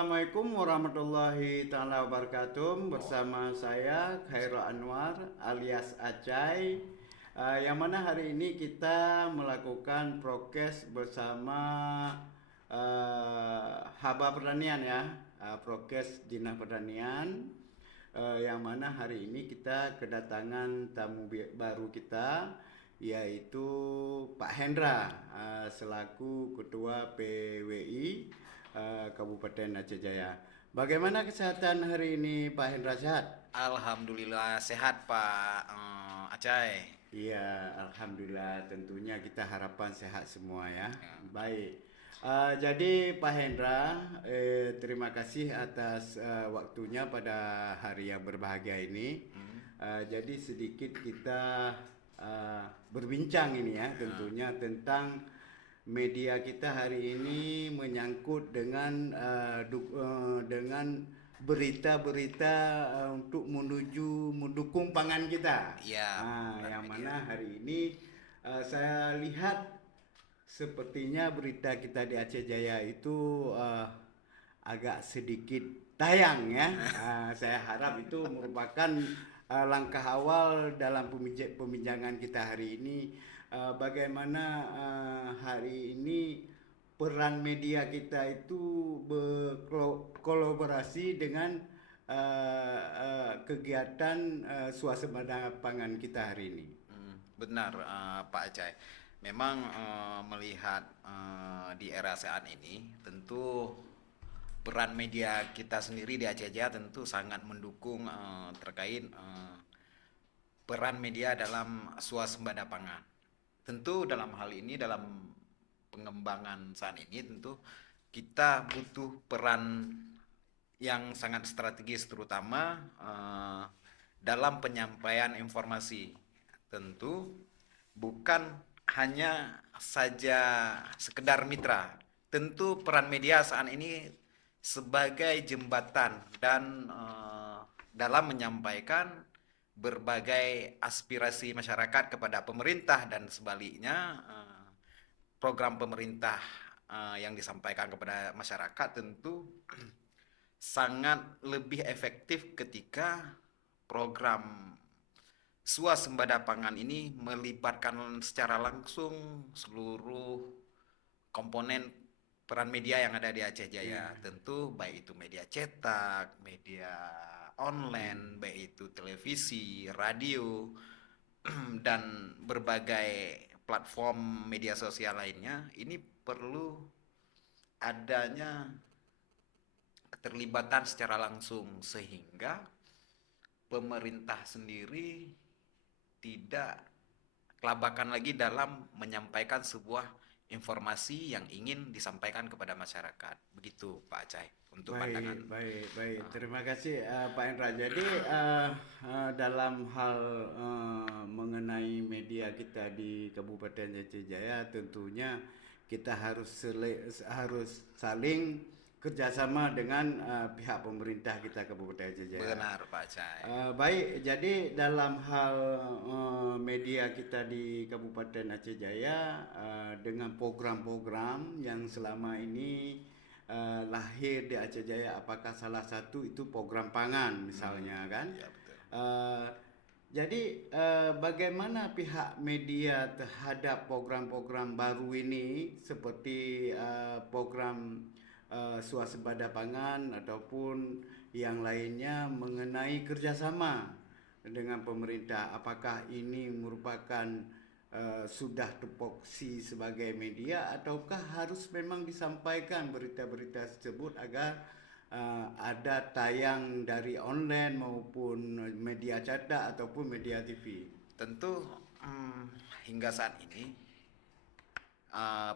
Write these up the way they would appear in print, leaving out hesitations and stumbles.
Assalamualaikum warahmatullahi taala wabarakatuh. Bersama saya Khairul Anwar alias Acai. Yang mana hari ini kita melakukan prokes bersama Haba Pertanian ya, prokes Dinas Pertanian. Yang mana hari ini kita kedatangan tamu baru kita, yaitu Pak Hendra, selaku Ketua PWI Kabupaten Aceh Jaya. Bagaimana kesehatan hari ini Pak Hendra, sehat? Alhamdulillah sehat Pak Acai. Iya, Alhamdulillah, tentunya kita harapan sehat semua ya. Ya. Baik. Jadi Pak Hendra, terima kasih atas waktunya pada hari yang berbahagia ini. Jadi sedikit kita berbincang ini ya, tentunya tentang media kita hari ini menyangkut dengan berita-berita untuk mendukung pangan kita. Ya, peran Yang media. mana hari ini saya lihat sepertinya berita kita di Aceh Jaya itu agak sedikit tayang ya. Saya harap itu merupakan langkah awal dalam pembincangan kita hari ini. Bagaimana hari ini peran media kita itu berkolaborasi dengan kegiatan swasembada pangan kita hari ini. Benar Pak Acai. Memang melihat di era saat ini tentu peran media kita sendiri di Aceh Jaya tentu sangat mendukung terkait peran media dalam swasembada pangan. Tentu dalam hal ini dalam pengembangan saat ini tentu kita butuh peran yang sangat strategis terutama dalam penyampaian informasi. Tentu bukan hanya saja sekedar mitra. Tentu peran media saat ini sebagai jembatan dan dalam menyampaikan berbagai aspirasi masyarakat kepada pemerintah dan sebaliknya program pemerintah yang disampaikan kepada masyarakat tentu sangat lebih efektif ketika program swasembada pangan ini melibatkan secara langsung seluruh komponen peran media yang ada di Aceh Jaya. Ya. Tentu baik itu media cetak, media online, baik itu televisi, radio, dan berbagai platform media sosial lainnya. Ini perlu adanya keterlibatan secara langsung sehingga pemerintah sendiri tidak kelabakan lagi dalam menyampaikan sebuah informasi yang ingin disampaikan kepada masyarakat. Begitu Pak Acai untuk pandangan. Baik, baik, baik. Terima kasih Pak Indra. Jadi dalam hal mengenai media kita di Kabupaten Aceh Jaya, tentunya kita harus saling kerjasama dengan pihak pemerintah kita Kabupaten Aceh Jaya. Benar Pak Acai. Baik, jadi dalam hal media kita di Kabupaten Aceh Jaya dengan program-program yang selama ini lahir di Aceh Jaya, apakah salah satu itu program pangan misalnya kan? Ya betul. Uh, jadi bagaimana pihak media terhadap program-program baru ini seperti program swasembada pangan ataupun yang lainnya mengenai kerjasama dengan pemerintah? Apakah ini merupakan sudah tupoksi sebagai media ataukah harus memang disampaikan berita-berita tersebut agar ada tayang dari online maupun media cetak ataupun media TV? Tentu hingga saat ini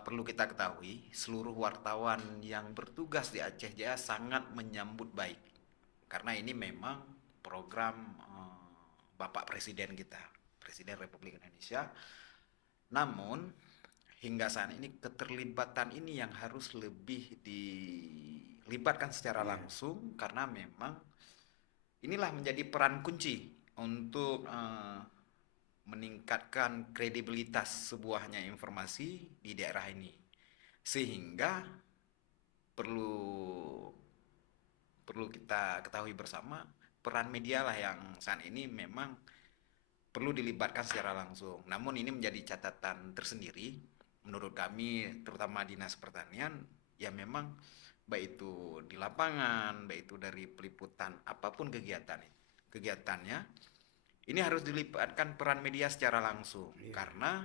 perlu kita ketahui seluruh wartawan yang bertugas di Aceh Jaya sangat menyambut baik karena ini memang program Bapak Presiden kita, Presiden Republik Indonesia. Namun hingga saat ini keterlibatan ini yang harus lebih dilibatkan secara Ya. langsung karena memang inilah menjadi peran kunci untuk meningkatkan kredibilitas sebuahnya informasi di daerah ini. Sehingga perlu perlu kita ketahui bersama, peran media lah yang saat ini memang perlu dilibatkan secara langsung. Namun ini menjadi catatan tersendiri menurut kami, terutama Dinas Pertanian, ya memang baik itu di lapangan, baik itu dari peliputan apapun kegiatannya, ini harus dilibatkan peran media secara langsung. Iya. Karena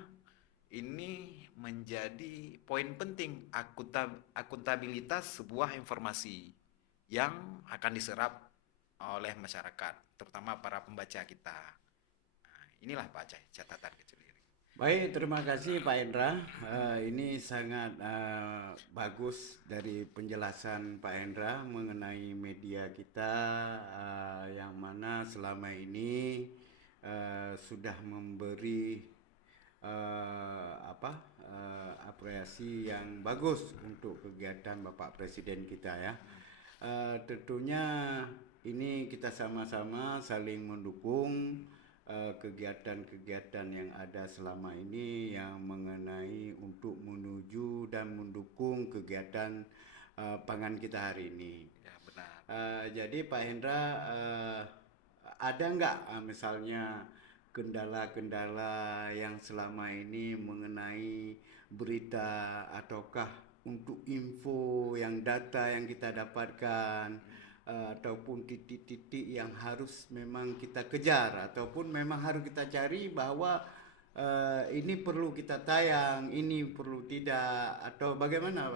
ini menjadi poin penting akuntabilitas sebuah informasi yang akan diserap oleh masyarakat, terutama para pembaca kita. Nah, inilah Pak Aceh, catatan kecil ini. Baik, terima kasih Pak Hendra. Ini sangat bagus dari penjelasan Pak Hendra mengenai media kita yang mana selama ini sudah memberi apresiasi yang bagus untuk kegiatan Bapak Presiden kita ya. Tentunya ini kita sama-sama saling mendukung kegiatan-kegiatan yang ada selama ini yang mengenai untuk menuju dan mendukung kegiatan pangan kita hari ini. Ya, benar. Jadi Pak Hendra, ada nggak misalnya kendala-kendala yang selama ini mengenai berita ataukah untuk info yang data yang kita dapatkan ataupun titik-titik yang harus memang kita kejar ataupun memang harus kita cari bahwa ini perlu kita tayang, ini perlu tidak, atau bagaimana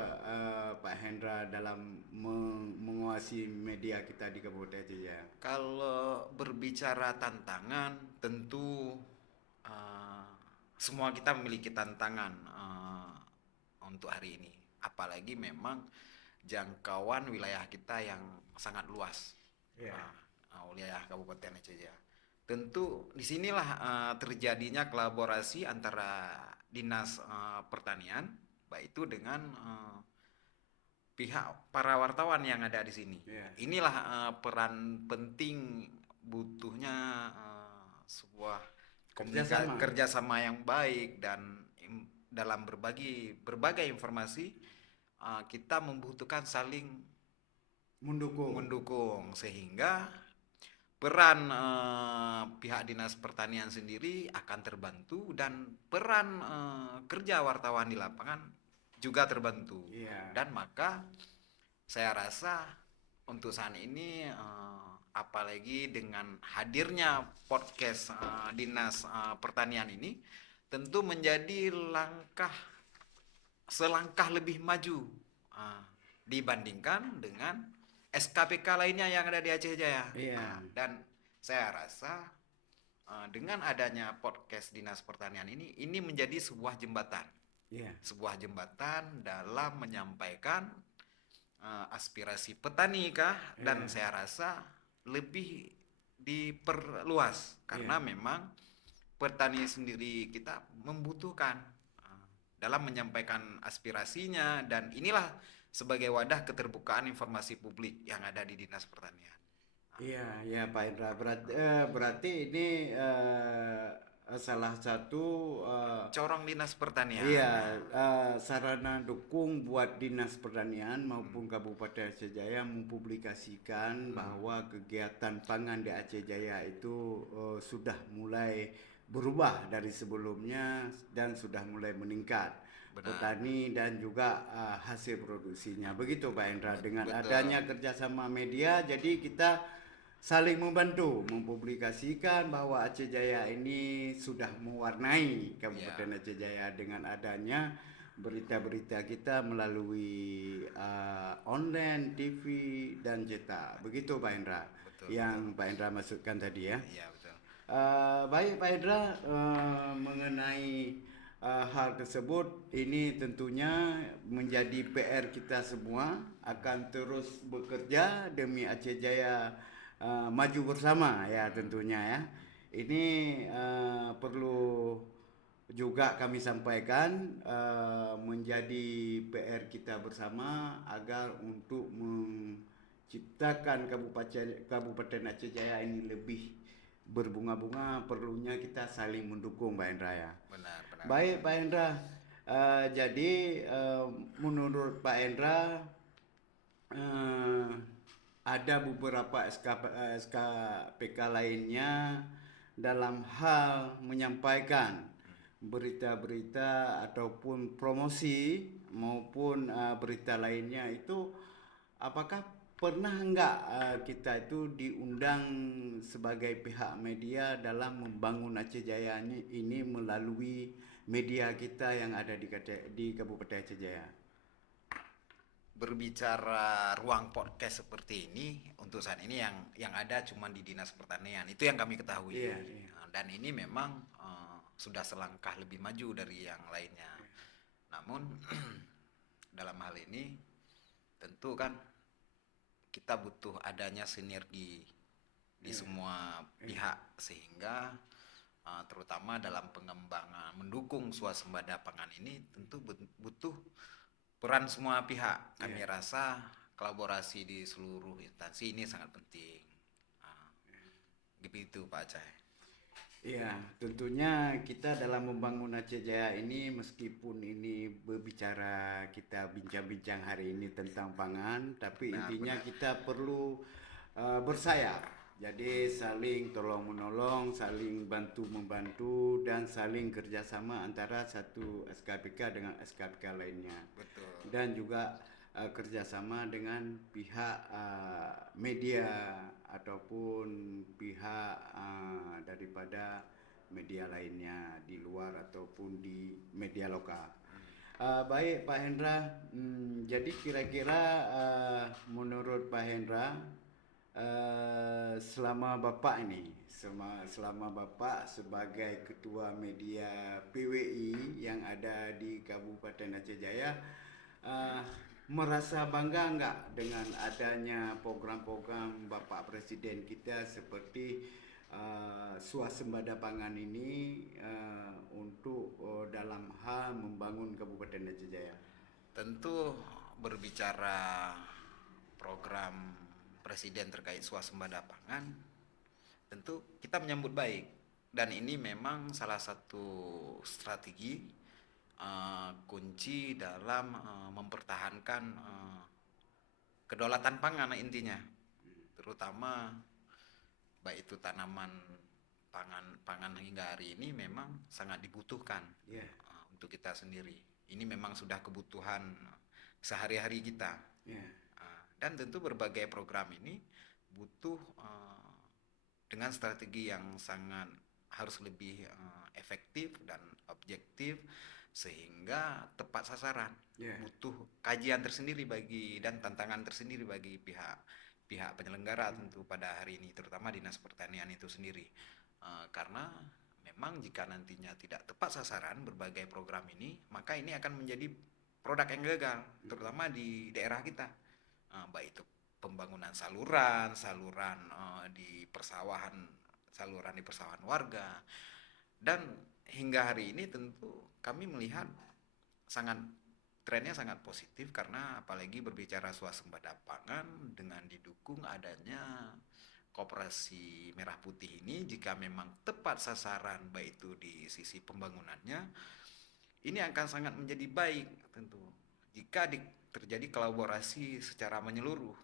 Pak Hendra dalam menguasai media kita di Kabupaten Aceh Jaya? Kalau berbicara tantangan, tentu uh, semua kita memiliki tantangan untuk hari ini. Apalagi memang jangkauan wilayah kita yang sangat luas, Iya. wilayah Kabupaten Aceh Jaya. Tentu disinilah terjadinya kolaborasi antara Dinas Pertanian, baik itu dengan pihak para wartawan yang ada di sini. Iya. Inilah peran penting butuhnya sebuah kerjasama yang baik dan dalam berbagai informasi kita membutuhkan saling mendukung sehingga peran pihak Dinas Pertanian sendiri akan terbantu dan peran kerja wartawan di lapangan juga terbantu. Iya. Dan maka saya rasa untuk saat ini apalagi dengan hadirnya podcast Dinas Pertanian ini tentu menjadi selangkah lebih maju dibandingkan dengan SKPK lainnya yang ada di Aceh Jaya. Iya. Dan saya rasa dengan adanya podcast Dinas Pertanian ini menjadi sebuah jembatan. Iya. Sebuah jembatan dalam menyampaikan aspirasi petani kah, dan saya rasa lebih diperluas karena memang petani sendiri kita membutuhkan dalam menyampaikan aspirasinya, dan inilah sebagai wadah keterbukaan informasi publik yang ada di Dinas Pertanian. Iya, ya Pak Indra. Berarti ini salah satu Corong Dinas Pertanian. iya, sarana dukung buat Dinas Pertanian maupun Kabupaten Aceh Jaya mempublikasikan bahwa kegiatan pangan di Aceh Jaya itu sudah mulai berubah dari sebelumnya dan sudah mulai meningkat. Benar. Petani dan juga hasil produksinya. Begitu Pak Indra. Dengan Betul. adanya kerjasama media, jadi kita saling membantu mempublikasikan bahwa Aceh Jaya ini sudah mewarnai Kabupaten Aceh Jaya dengan adanya berita-berita kita melalui online, TV dan cetak. Begitu Pak Indra. Betul, Yang Pak Indra maksudkan tadi ya. Iya, betul. Baik Pak Indra, mengenai hal tersebut ini tentunya menjadi PR kita semua akan terus bekerja demi Aceh Jaya maju bersama ya tentunya ya. Ini perlu juga kami sampaikan menjadi PR kita bersama agar untuk menciptakan Kabupaten Aceh Jaya ini lebih berbunga-bunga, perlunya kita saling mendukung Pak Hendra ya. Benar. Baik Pak Hendra, jadi menurut Pak Hendra ada beberapa SKPK lainnya dalam hal menyampaikan berita-berita ataupun promosi maupun berita lainnya itu, apakah pernah enggak kita itu diundang sebagai pihak media dalam membangun Aceh Jaya ini melalui media kita yang ada di Kabupaten Aceh Jaya? Berbicara ruang podcast seperti ini untuk saat ini yang ada cuma di Dinas Pertanian, itu yang kami ketahui. Iya, iya. Dan ini memang sudah selangkah lebih maju dari yang lainnya. Namun dalam hal ini tentu kan kita butuh adanya sinergi di Iya. semua pihak, sehingga terutama dalam pengembangan mendukung swasembada pangan ini tentu butuh peran semua pihak. Kami Iya. rasa kolaborasi di seluruh instansi ini sangat penting. Ah, Begitu Pak Aceh. Iya, tentunya kita dalam membangun Aceh Jaya ini, meskipun ini berbicara kita bincang-bincang hari ini tentang pangan, tapi Benar, intinya benar. kita perlu bersayap. Jadi saling tolong menolong, saling bantu membantu, dan saling kerjasama antara satu SKPK dengan SKPK lainnya. Betul. Dan juga kerjasama dengan pihak media ataupun pihak daripada media lainnya di luar ataupun di media lokal. Baik Pak Hendra, jadi kira-kira menurut Pak Hendra, selama Bapak ini, selama Bapak sebagai Ketua Media PWI yang ada di Kabupaten Aceh Jaya, eh, merasa bangga enggak dengan adanya program-program Bapak Presiden kita seperti swasembada pangan ini untuk dalam hal membangun Kabupaten Aceh Jaya? Tentu berbicara program Presiden terkait swasembada pangan, tentu kita menyambut baik. Dan ini memang salah satu strategi kunci dalam mempertahankan kedaulatan pangan intinya, terutama baik itu tanaman pangan hingga hari ini memang sangat dibutuhkan Ya, untuk kita sendiri. Ini memang sudah kebutuhan sehari-hari kita. ya, Dan tentu berbagai program ini butuh dengan strategi yang sangat harus lebih efektif dan objektif, sehingga tepat sasaran. ya, Butuh kajian tersendiri dan tantangan tersendiri bagi pihak penyelenggara tentu pada hari ini, terutama Dinas Pertanian itu sendiri. Karena memang jika nantinya tidak tepat sasaran berbagai program ini, maka ini akan menjadi produk yang gagal, terutama di daerah kita. Baik itu pembangunan saluran di persawahan, saluran di persawahan warga. Dan hingga hari ini tentu kami melihat sangat trennya sangat positif, karena apalagi berbicara swasembada pangan dengan didukung adanya Koperasi Merah Putih ini, jika memang tepat sasaran baik itu di sisi pembangunannya, ini akan sangat menjadi baik tentu jika terjadi kolaborasi secara menyeluruh,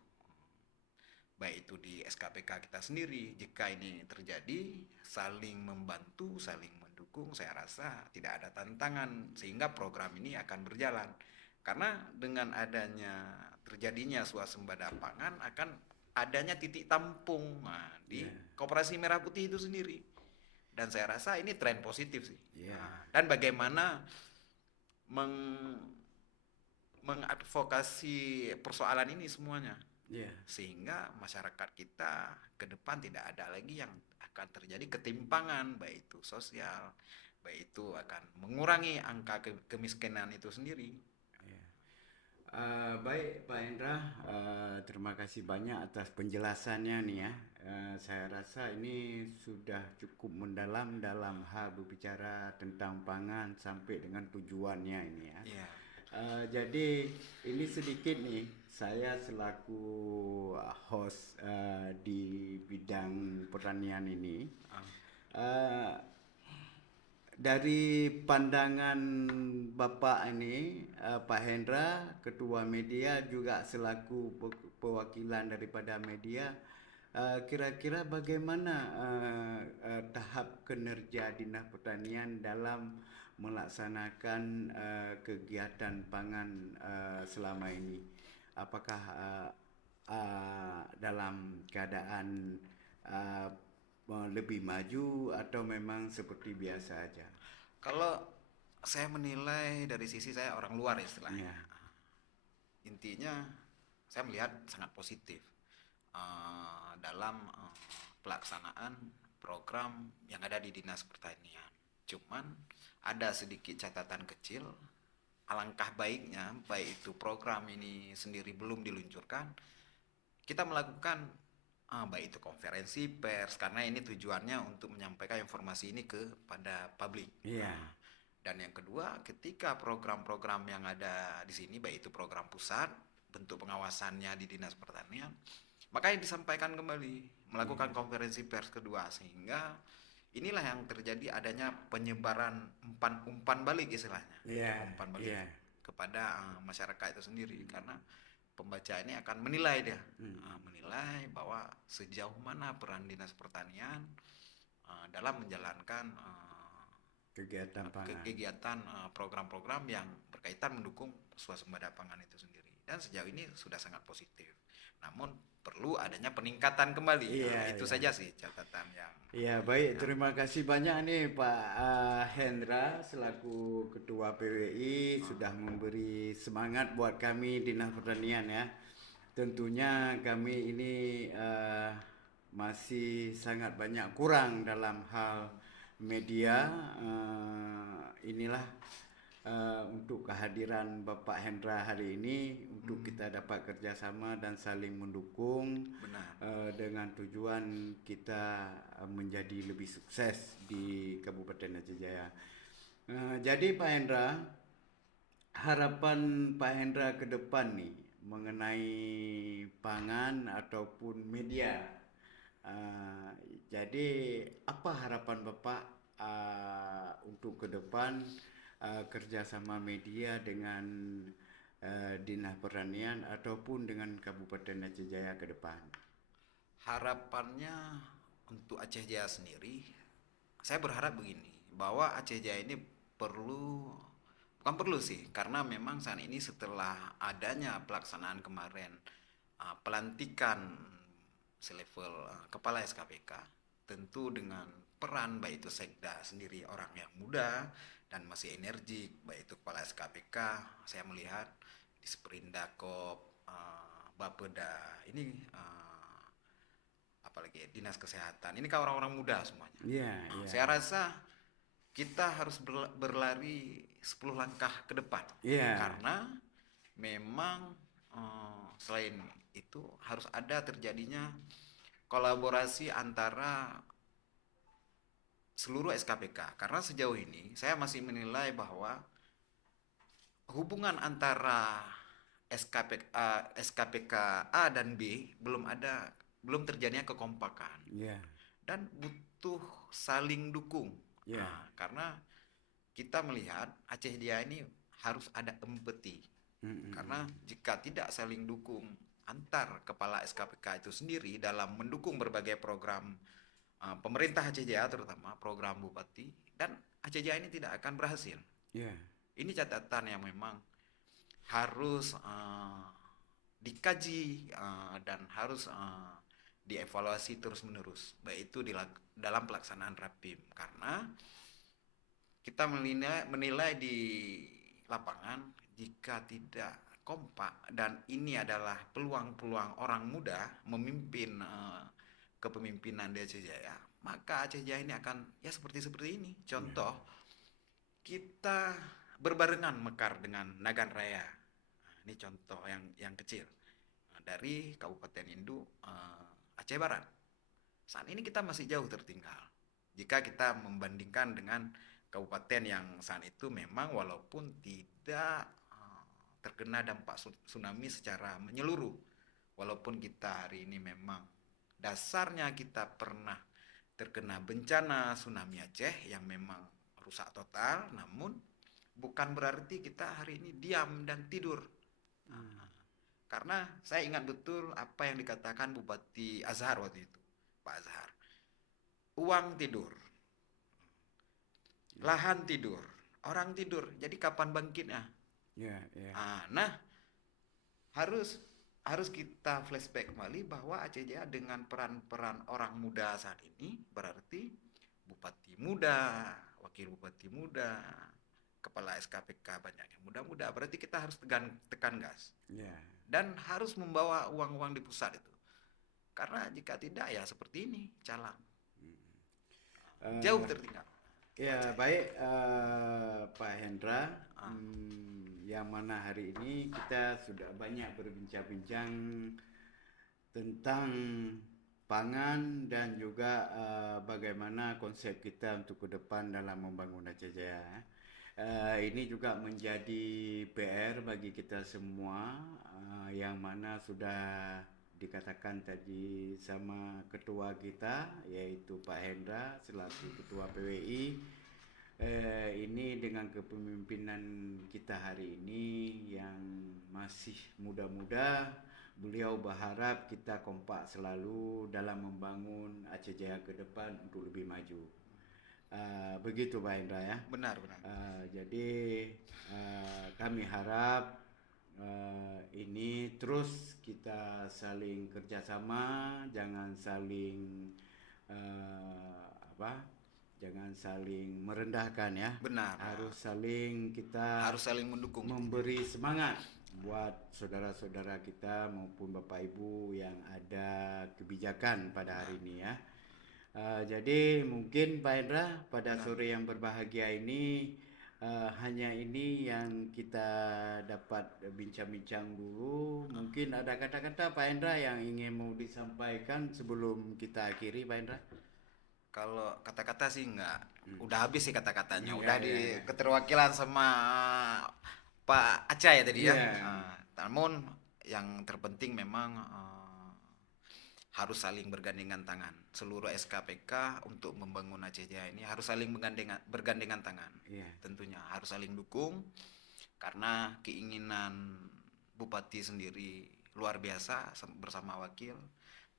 baik itu di SKPK kita sendiri. Jika ini terjadi saling membantu, saling mendukung, saya rasa tidak ada tantangan sehingga program ini akan berjalan. Karena dengan adanya terjadinya swasembada pangan akan adanya titik tampung di Koperasi Merah Putih itu sendiri. Dan saya rasa ini tren positif sih. ya, Dan bagaimana mengadvokasi persoalan ini semuanya, ya. sehingga masyarakat kita ke depan tidak ada lagi yang akan terjadi ketimpangan, baik itu sosial, baik itu akan mengurangi angka kemiskinan itu sendiri. Baik Pak Hendra, terima kasih banyak atas penjelasannya nih ya. Saya rasa ini sudah cukup mendalam dalam hal berbicara tentang pangan sampai dengan tujuannya ini ya. Iya. Jadi ini sedikit nih, saya selaku host di bidang pertanian ini, uh, dari pandangan Bapak ini, Pak Hendra, Ketua Media juga selaku perwakilan daripada media, kira-kira bagaimana tahap kinerja Dinas Pertanian dalam melaksanakan kegiatan pangan selama ini? Apakah dalam keadaan uh, lebih maju atau memang seperti biasa aja? Kalau saya menilai dari sisi saya orang luar Ya, istilahnya, intinya saya melihat sangat positif dalam pelaksanaan program yang ada di Dinas Pertanian. Cuman ada sedikit catatan kecil, alangkah baiknya baik itu program ini sendiri belum diluncurkan, kita melakukan baik itu konferensi pers karena ini tujuannya untuk menyampaikan informasi ini kepada publik. iya, Dan yang kedua, ketika program-program yang ada di sini baik itu program pusat, bentuk pengawasannya di Dinas Pertanian, makanya disampaikan kembali melakukan konferensi pers kedua sehingga inilah yang terjadi adanya penyebaran umpan balik istilahnya. iya, Umpan balik iya. kepada masyarakat itu sendiri karena pembaca ini akan menilai dia, menilai bahwa sejauh mana peran Dinas Pertanian dalam menjalankan Kegiatan pangan. kegiatan program-program yang berkaitan mendukung swasembada pangan itu sendiri. Dan sejauh ini sudah sangat positif. Namun perlu adanya peningkatan kembali. Iya, Itu iya. saja sih catatan yang Ya, baik. Terima kasih banyak nih Pak Hendra selaku Ketua PWI sudah memberi semangat buat kami Dinas Pertanian ya. Tentunya kami ini masih sangat banyak kurang dalam hal media. Inilah untuk kehadiran Bapak Hendra hari ini untuk kita dapat kerjasama dan saling mendukung benar. dengan tujuan kita menjadi lebih sukses di Kabupaten Aceh Jaya. Jadi Pak Hendra, harapan Pak Hendra ke depan nih mengenai pangan ataupun media. Uh, jadi apa harapan Bapak untuk ke depan kerjasama media dengan Dinas Pertanian ataupun dengan Kabupaten Aceh Jaya ke depan? Harapannya untuk Aceh Jaya sendiri, saya berharap begini, bahwa Aceh Jaya ini bukan perlu sih, karena memang saat ini setelah adanya pelaksanaan kemarin pelantikan selevel kepala SKPK, tentu dengan peran baik itu Sekda sendiri orang yang muda dan masih energik, baik itu kepala SKPK, saya melihat di Sprindakop, Bapeda, ini apalagi Dinas Kesehatan, ini kan orang-orang muda semuanya. Iya, iya. Saya rasa kita harus berlari 10 langkah ke depan. Iya. Karena memang selain itu harus ada terjadinya kolaborasi antara seluruh SKPK. Karena sejauh ini saya masih menilai bahwa hubungan antara SKPK A dan B belum terjadinya kekompakan. Iya. Dan butuh saling dukung. Iya. Karena kita melihat Aceh Jaya ini harus ada empati. Karena jika tidak saling dukung antar kepala SKPK itu sendiri dalam mendukung berbagai program pemerintah Aceh Jaya, terutama program Bupati, dan Aceh Jaya ini tidak akan berhasil. Iya. Ini catatan yang memang harus dikaji dan harus dievaluasi terus-menerus, baik itu dalam pelaksanaan Rapim. Karena kita menilai di lapangan jika tidak kompak, dan ini adalah peluang-peluang orang muda memimpin kepemimpinan di Aceh Jaya, maka Aceh Jaya ini akan ya seperti ini. Contoh, kita berbarengan mekar dengan Nagan Raya. Ini contoh yang kecil dari Kabupaten Induk Aceh Barat. Saat ini kita masih jauh tertinggal jika kita membandingkan dengan kabupaten yang saat itu memang walaupun tidak terkena dampak tsunami secara menyeluruh, walaupun kita hari ini memang dasarnya kita pernah terkena bencana tsunami Aceh yang memang rusak total, namun bukan berarti kita hari ini diam dan tidur. Karena saya ingat betul apa yang dikatakan Bupati Azhar waktu itu, Pak Azhar. Uang tidur, lahan tidur, orang tidur. Jadi kapan bangkitnya? Ya, ya. Nah, harus kita flashback kembali bahwa Aceh Jaya dengan peran-peran orang muda saat ini berarti bupati muda, wakil bupati muda, kepala SKPK banyak yang muda-muda. Berarti kita harus tekan gas. Ya. Dan harus membawa uang-uang di pusat itu. Karena jika tidak ya seperti ini Calang. Jauh tertinggal. Ya, baik Pak Hendra. Yang mana hari ini kita sudah banyak berbincang-bincang tentang pangan dan juga bagaimana konsep kita untuk ke depan dalam membangun Aceh Jaya. Ini juga menjadi PR bagi kita semua, yang mana sudah dikatakan tadi sama ketua kita, yaitu Pak Hendra selaku ketua PWI. Ini dengan kepemimpinan kita hari ini yang masih muda-muda, beliau berharap kita kompak selalu dalam membangun Aceh Jaya ke depan untuk lebih maju. Begitu Pak Hendra ya. Benar. Jadi kami harap ini terus kita saling kerjasama, jangan saling jangan saling merendahkan ya. Benar. Harus saling mendukung. Memberi semangat buat saudara-saudara kita maupun Bapak Ibu yang ada kebijakan pada hari ini ya. Jadi mungkin Pak Hendra pada sore yang berbahagia ini hanya ini yang kita dapat bincang-bincang dulu. Mungkin ada kata-kata Pak Hendra yang ingin mau disampaikan sebelum kita akhiri Pak Hendra? Kalau kata-kata sih enggak. Udah habis sih kata-katanya. Iya, Udah iya, di iya. keterwakilan sama Pak Aca ya tadi ya. Iya. Namun yang terpenting memang harus saling bergandengan tangan. Seluruh SKPK untuk membangun Aceh Jaya ini harus saling bergandengan tangan. Iya. Tentunya harus saling dukung karena keinginan Bupati sendiri luar biasa bersama wakil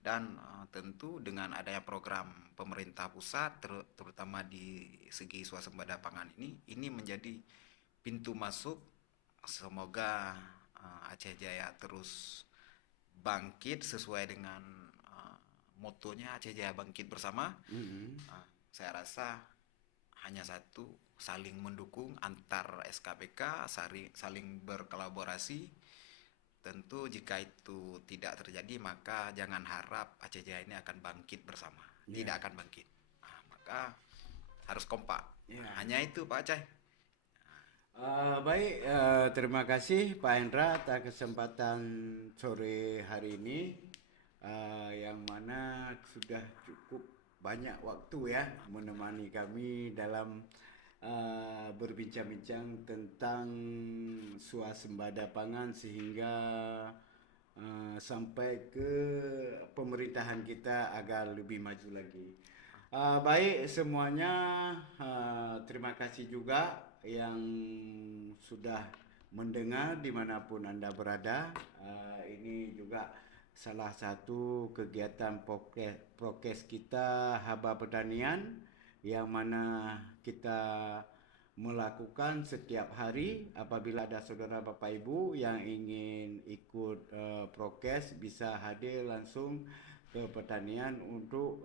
dan tentu dengan adanya program pemerintah pusat terutama di segi swasembada pangan ini menjadi pintu masuk. Semoga Aceh Jaya terus bangkit sesuai dengan motonya Aceh Jaya bangkit bersama. Saya rasa hanya satu, saling mendukung antar SKPK, saling berkolaborasi. Tentu jika itu tidak terjadi maka jangan harap Aceh Jaya ini akan bangkit bersama. Tidak akan bangkit. Maka harus kompak. Hanya itu Pak Aceh. Baik, terima kasih Pak Hendra atas kesempatan sore hari ini, yang mana sudah cukup banyak waktu ya menemani kami dalam berbincang-bincang tentang swasembada pangan sehingga sampai ke pemerintahan kita agar lebih maju lagi. Baik semuanya, terima kasih juga yang sudah mendengar dimanapun Anda berada. Ini juga salah satu kegiatan prokes kita Haba Pertanian yang mana kita melakukan setiap hari. Apabila ada saudara Bapak Ibu yang ingin ikut prokes bisa hadir langsung ke pertanian untuk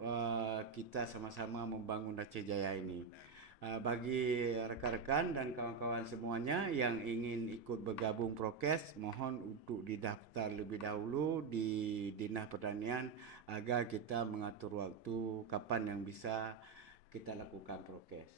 kita sama-sama membangun Aceh Jaya ini. Bagi rekan-rekan dan kawan-kawan semuanya yang ingin ikut bergabung prokes, mohon untuk didaftar lebih dahulu di Dinas Pertanian agar kita mengatur waktu kapan yang bisa kita lakukan prokes.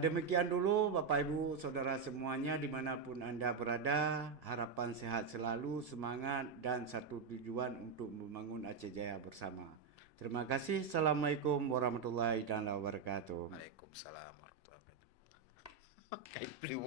Demikian dulu Bapak Ibu Saudara semuanya dimanapun Anda berada, harapan sehat selalu, semangat dan satu tujuan untuk membangun Aceh Jaya bersama. Terima kasih. Assalamualaikum warahmatullahi wabarakatuh. Waalaikumsalam warahmatullahi wabarakatuh.